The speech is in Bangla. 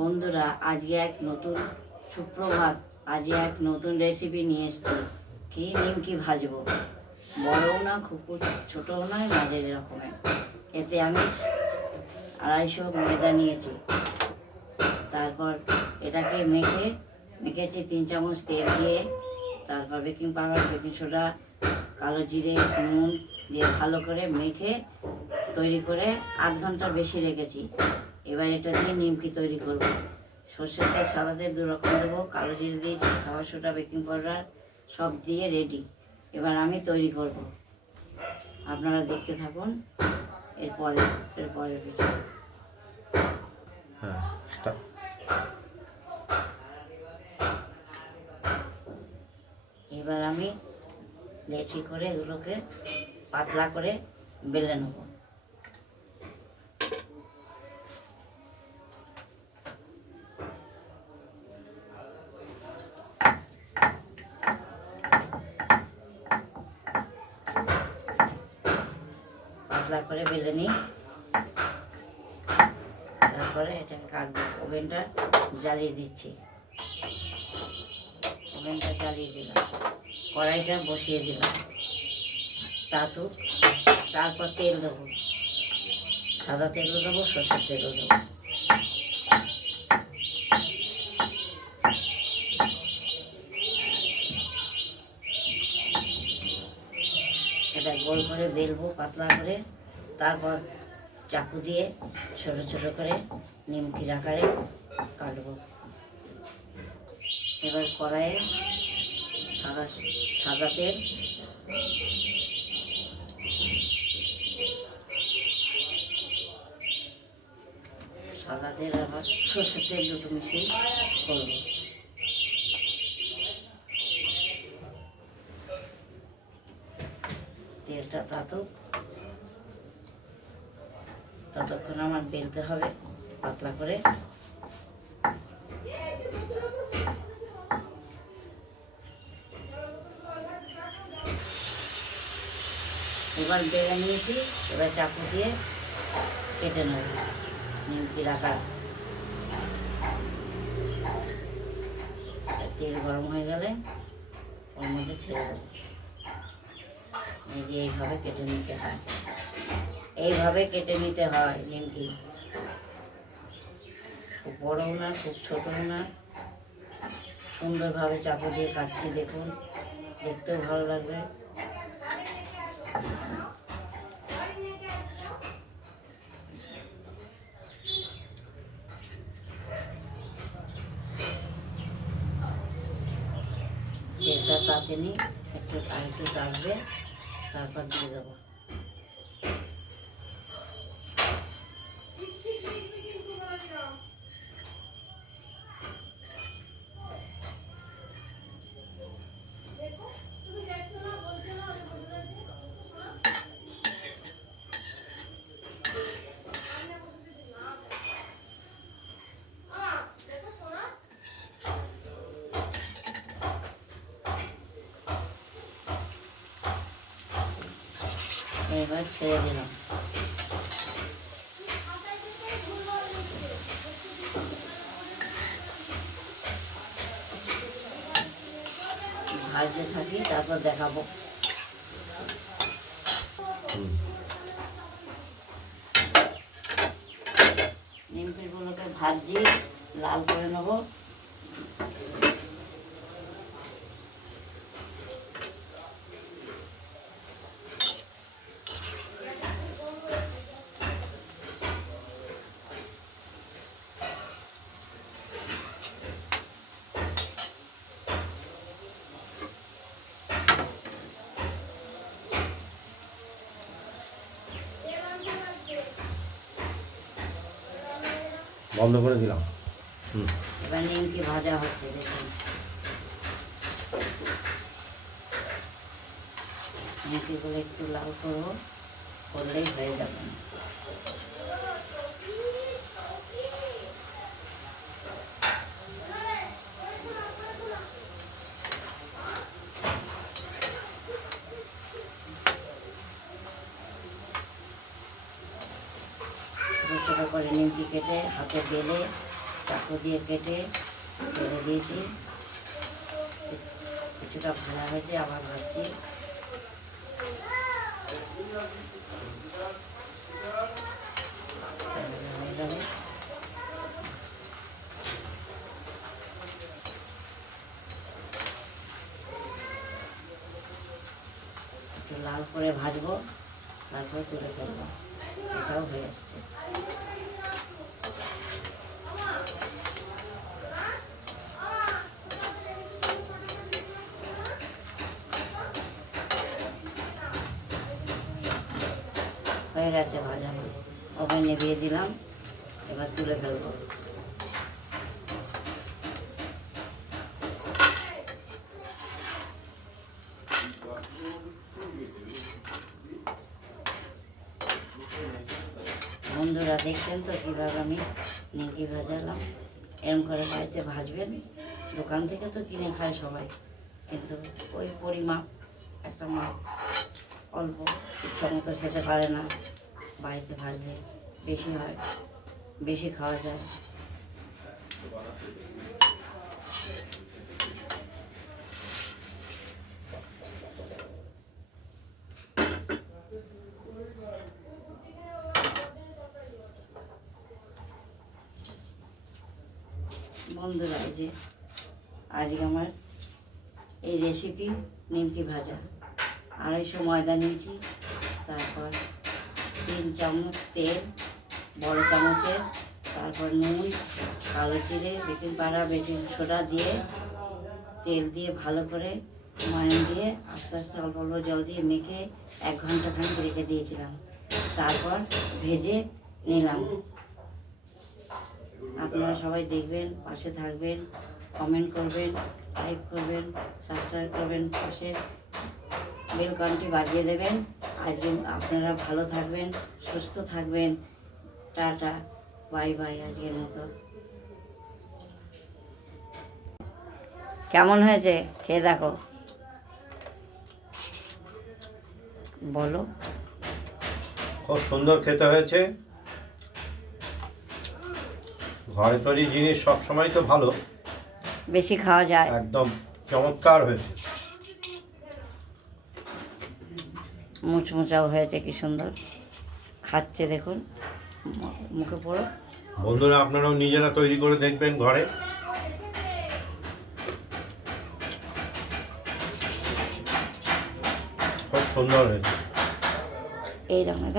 বন্ধুরা, আজকে এক নতুন সুপ্রভাত, আজকে এক নতুন রেসিপি নিয়ে এসেছি। কি নিমকি ভাজবো? বড়ও না, খুব ছোটও নয়, মাঝের রকমের এতে আমি আড়াইশো ময়দা নিয়েছি। তারপর এটাকে মেখে, মেখেছি তিন চামচ তেল দিয়ে। তারপর বেকিং পাউডার বেকিং সোডা কালো জিরে, নুন দিয়ে ভালো করে মেখে তৈরি করে আধ ঘণ্টার বেশি রেখেছি। এবার এটা দিয়ে নিমকি তৈরি করব। সর্ষের তেল সাদা তেল দু রকম দেবো কালো জিরে দিয়েছি খাবার সোডা বেকিং পাউডার সব দিয়ে রেডি এবার আমি তৈরি করব। আপনারা দেখতে থাকুন এরপরে এরপরে ভিডিও হ্যাঁ এবার আমি লেচি করে এগুলোকে পাতলা করে বেলে নেব। পাতলা করে বেলে নিই। তারপরে এটাকে কাটবো। ওভেনটা জ্বালিয়ে দিচ্ছি। ওভেনটা জ্বালিয়ে দিলাম। কড়াইটা বসিয়ে দিলাম। তাতু, তারপর তেল দেবো। সাদা তেলও দেবো, সর্ষের তেলও দেবো এটা গোল করে বেলবো পাতলা করে, তারপর চাকু দিয়ে ছোট ছোট করে নিমকির আকারে কাটবো। এবার কড়াইয়ে সাদা সাদা তেল সাদা তেল আবার সর্ষের তেল দুটো মিশিয়ে করব। তেলটা ততক্ষণ আমার বেলতে হবে, পাতলা করে। এবার বেলে নিয়েছি, এবার চাকু দিয়ে কেটে নেব নিমকির আকার তেল গরম হয়ে গেলে ওর মধ্যে ছেড়ে দেবো। এই যে এইভাবে কেটে নিতে হয়। এইভাবে কেটে নিতে হয় নিমকি। খুব বড়ও না, খুব ছোটও না। সুন্দরভাবে চাকু দিয়ে কাটছি, দেখুন। দেখতেও ভালো লাগবে। তেলটা তাতে নিই একটু আরেকটু টাকবে তারপর দিয়ে দেবো এবার ছেড়ে দিলাম। ভাজতে থাকি তারপর দেখাবো। হুম। নিমকিগুলোকে ভাজি লাল করে নেব। বন্ধ করে দিলাম। হুম। এবার নিমকি ভাজা হচ্ছে দেখুন। নিমকিগুলো একটু লাল করব করলেই হয়ে যাবে ছোটো ছোটো করে নিমকি কেটে, হাতে বেলে, চাকু দিয়ে কেটে ছেড়ে দিয়েছি। কিছুটা ভাজা হয়েছে আবার ভাজছি। একটু লাল করে ভাজবো, তারপরে তুলে ফেলব। এটাও হয়ে আসছে হয়ে গেছে ভাজা ওভেন নেভিয়ে দিলাম, এবার তুলে ফেলব। বন্ধুরা, দেখছেন তো কীভাবে আমি নিমকি ভাজালাম? এরম করে বাড়িতে ভাজবেন? দোকান থেকে তো কিনে খায় সবাই। কিন্তু ওই পরিমাপ, একটা মাপ অল্প ইচ্ছা মতো খেতে পারে না। বাড়িতে ভাজলে বেশি হয়, বেশি খাওয়া যায়। বন্ধুরা, এই যে আজকে আমার এই রেসিপি নিমকি ভাজা। আড়াইশো ময়দা নিয়েছি, তারপর তিন চামচ তেল, বড় চামচের তারপর নুন, কালো জিরে, বেকিং পাউডার, বেকিং সোডা দিয়ে তেল দিয়ে ভালো করে ময়ান দিয়ে আস্তে আস্তে অল্প অল্প জল দিয়ে মেখে এক ঘণ্টা খানিক রেখে দিয়েছিলাম। তারপর ভেজে নিলাম। আপনারা সবাই দেখবেন, পাশে থাকবেন কমেন্ট করবেন লাইক করবেন সাবস্ক্রাইব করবেন, পাশে বেল কানটি বাজিয়ে দেবেন। আজকে আপনারা ভালো থাকবেন সুস্থ থাকবেন। টাটা বাই বাই আজকের মতো। কেমন হয়েছে? খেয়ে দেখো। বলো। খুব সুন্দর খেতে হয়েছে। ঘরে তৈরি জিনিস সব সময় তো ভালো। বেশি খাওয়া যায়। একদম চমৎকার হয়েছে। মুচমুচাও হয়েছে কি সুন্দর। খাচ্ছে দেখুন। মুখে পড়ো। বন্ধুরা আপনারাও নিজেরা তৈরি করে দেখবেন ঘরে। খুব সুন্দর হয়েছে। এই রকমের